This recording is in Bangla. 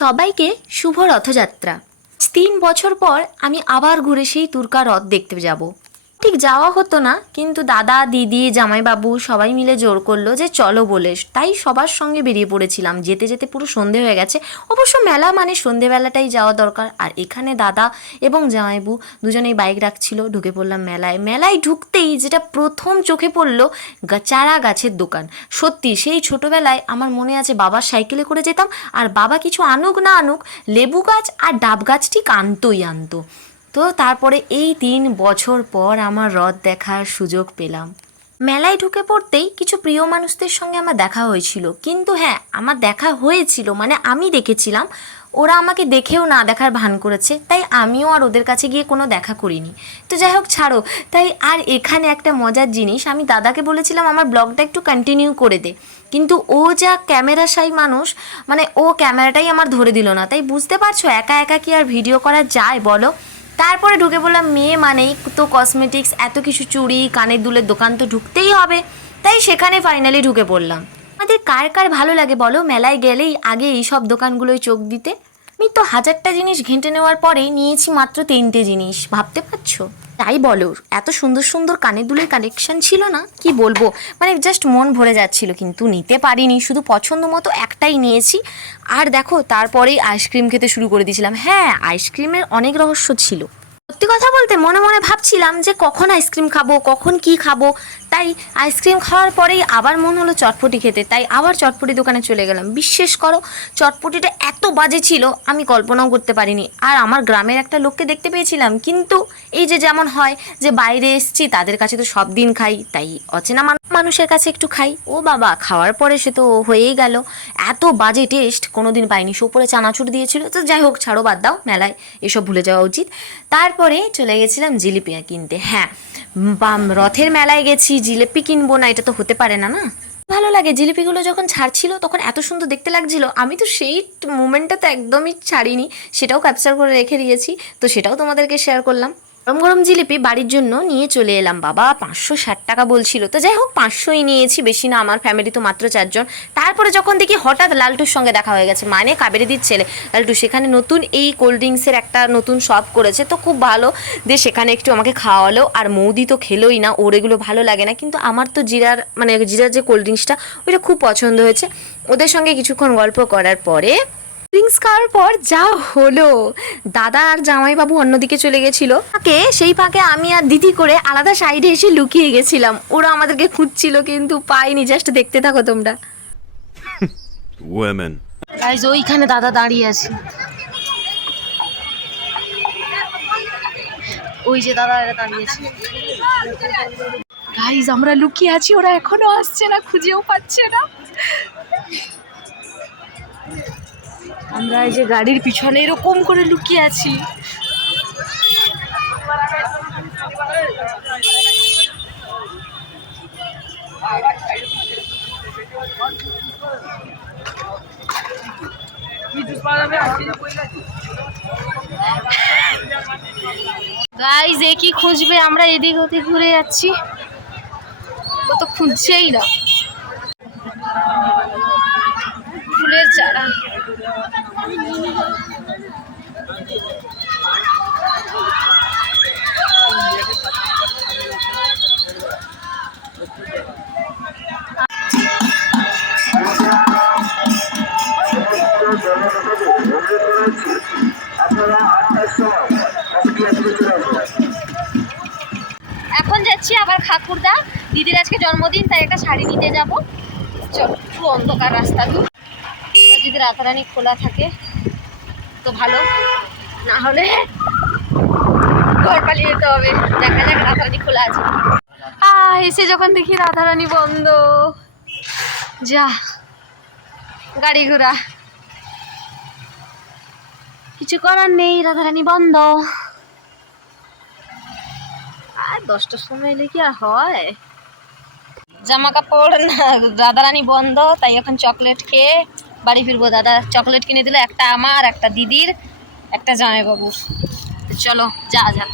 সবাইকে শুভ রথযাত্রা। তিন বছর পর আমি আবার ঘুরে সেই তুর্কা রথ দেখতে যাব। ঠিক যাওয়া হতো না, কিন্তু দাদা, দিদি, জামাইবাবু সবাই মিলে জোর করল যে চলো বলে। তাই সবার সঙ্গে বেরিয়ে পড়েছিলাম। যেতে যেতে পুরো সন্ধে হয়ে গেছে। অবশ্য মেলা মানে সন্ধেবেলাটাই যাওয়া দরকার। আর এখানে দাদা এবং জামাইবু দুজনেই বাইক রাখছিল, ঢুকে পড়লাম মেলায়। মেলায় ঢুকতেই যেটা প্রথম চোখে পড়ল চারা গাছের দোকান। সত্যি, সেই ছোটবেলায় আমার মনে আছে বাবার সাইকেলে করে যেতাম, আর বাবা কিছু আনুক না আনুক, লেবু গাছ আর ডাব গাছ ঠিক আনতোই আনতো। তো তারপরে এই তিন বছর পর আমার রথ দেখার সুযোগ পেলাম। মেলায় ঢুকে পড়তেই কিছু প্রিয় মানুষদের সঙ্গে আমার দেখা হয়েছিল। কিন্তু হ্যাঁ আমার দেখা হয়েছিল মানে আমি দেখেছিলাম। ওরা আমাকে দেখেও না দেখার ভান করেছে, তাই আমিও আর ওদের কাছে গিয়ে কোনো দেখা করিনি। তো যাই হোক, ছাড়ো। তাই আর এখানে একটা মজার জিনিস, আমি দাদাকে বলেছিলাম আমার ব্লগটা একটু কন্টিনিউ করে দে। কিন্তু ও যা ক্যামেরা সাই মানুষ মানে ও ক্যামেরাটাই আমার ধরে দিল না। তাই বুঝতে পারছ, একা একা কি আর ভিডিও করা যায় বলো? তারপরে ঢুকে বললাম, মেয়ে মানেই তো কসমেটিক্স এত কিছু চুড়ি, কানের দুলের দোকান তো ঢুকতেই হবে। তাই সেখানে ফাইনালি ঢুকে পড়লাম। আমাদের কার কার ভালো লাগে বলো? মেলায় গেলেই আগে এই সব দোকানগুলোয় চোখ দিতে? আমি তো হাজারটা জিনিস ঘেঁটে নেওয়ার পরে নিয়েছি মাত্র তিনটে জিনিস, ভাবতে পারছ? তাই বলো, এত সুন্দর সুন্দর কানের দুলের কালেকশন ছিল না? কি বলব? মানে জাস্ট মন ভরে যাচ্ছিল, কিন্তু নিতে পারিনি, শুধু পছন্দ মতো একটাই নিয়েছি। আর দেখো, তারপরেই আইসক্রিম খেতে শুরু করে দিয়েছিলাম। হ্যাঁ আইসক্রিমের অনেক রহস্য ছিল। সত্যি কথা বলতে মনে মনে ভাবছিলাম যে কখন আইসক্রিম খাব কখন কি খাব তাই আইসক্রিম খাওয়ার পরেই আবার মন হলো চটপটি খেতে। তাই আবার চটপটি দোকানে চলে গেলাম। বিশ্বাস করো, চটপটিটা এত বাজে ছিল, আমি কল্পনাও করতে পারিনি। আর আমার গ্রামের একটা লোককে দেখতে পেয়েছিলাম। কিন্তু এই যে যেমন হয় যে বাইরে এসছি, তাদের কাছে তো সব দিন খাই, তাই অচেনা মানু- মানুষের কাছে একটু খাই। ও বাবা, খাওয়ার পরে সে তো হয়েই গেল। এত বাজে টেস্ট কোনো দিন পাইনি। সে উপরে চানাচুর দিয়েছিল। তো যাই হোক, ছাড়ো, বাদ দাও, মেলায় এসব ভুলে যাওয়া উচিত। তারপরে চলে গেছিলাম জিলিপি কিনতে। হ্যাঁ রথের মেলায় গেছি জিলিপি কিনবো না, এটা তো হতে পারে না না? ভালো লাগে, জিলিপিগুলো যখন ছাড়ছিল, তখন এত সুন্দর দেখতে লাগছিল। আমি তো সেই মুমেন্টটা তো একদমই ছাড়িনি, সেটাও ক্যাপচার করে রেখে দিয়েছি, তো সেটাও তোমাদেরকে শেয়ার করলাম। গরম গরম জিলিপি বাড়ির জন্য নিয়ে চলে এলাম, বাবা। পাঁচশো ষাট টাকা বলছিল। তো যাই হোক, পাঁচশোই নিয়েছি, বেশি না। আমার ফ্যামিলি তো মাত্র চারজন। তারপরে যখন দেখি হঠাৎ লালটুর সঙ্গে দেখা হয়ে গেছে মানে কাবেরিদির ছেলে। লালটু, সেখানে নতুন এই কোল্ড ড্রিঙ্কসের একটা নতুন শপ করেছে। তো খুব ভালো। দিয়ে সেখানে একটু আমাকে খাওয়ালো। আর মৌদি তো খেলোই না, ওর এগুলো ভালো লাগে না। কিন্তু আমার তো জিরার মানে জিরার যে কোল্ড ড্রিঙ্কসটা ওইটা খুব পছন্দ হয়েছে। ওদের সঙ্গে কিছুক্ষণ গল্প করার পরে ড্রিঙ্কস খাওয়ার পর যা হলো। দাদা আর জামাইবাবু অন্যদিকে চলে গেছিল। ফাঁকে সেই ফাঁকে আমি আর দিদি করে আলাদা সাইডে এসে লুকিয়ে গেছিলাম। ওরা আমাদেরকে খুঁজছিল কিন্তু পাইনি জাস্ট দেখতে থাকো তোমরা। Women. গাইজ ওইখানে দাদা দাঁড়িয়ে আছে। ওই যে দাদা এরা দাঁড়িয়ে আছে। গাইজ আমরা লুকিয়ে আছি ওরা এখনও আসছে না খুঁজেও পাচ্ছে না। আমরা এই যে গাড়ির পিছনে এরকম করে লুকিয়ে আছি। গাইজ এ কি খুঁজবে? আমরা এদিক ওদিক ঘুরে যাচ্ছি। ও তো খুঁজছেই না। ফুলের চারা। এখন যাচ্ছি আবার খাকুরদা দিদির আজকে জন্মদিন, তাই একটা শাড়ি নিতে যাব। চল পুরো অন্ধকার রাস্তা দূর। যদি রাতারানি খোলা থাকে, তো ভালো। না হলে ঘর পালিয়ে যেতে হবে। দেখা যাক রাতারানি খোলা আছে। এসে যখন দেখি রাধারানী বন্ধ। যা, গাড়ি ঘোড়া। কিছু করার নেই রাধারানী বন্ধ। আর দশটার সময় এলে কি আর হয়? জামা কাপড় না রাধারানী বন্ধ, তাই এখন চকলেট খেয়ে বাড়ি ফিরবো, দাদা চকলেট কিনে দিল, একটা আমার, একটা দিদির, একটা জামাইবাবুর। চলো যা যা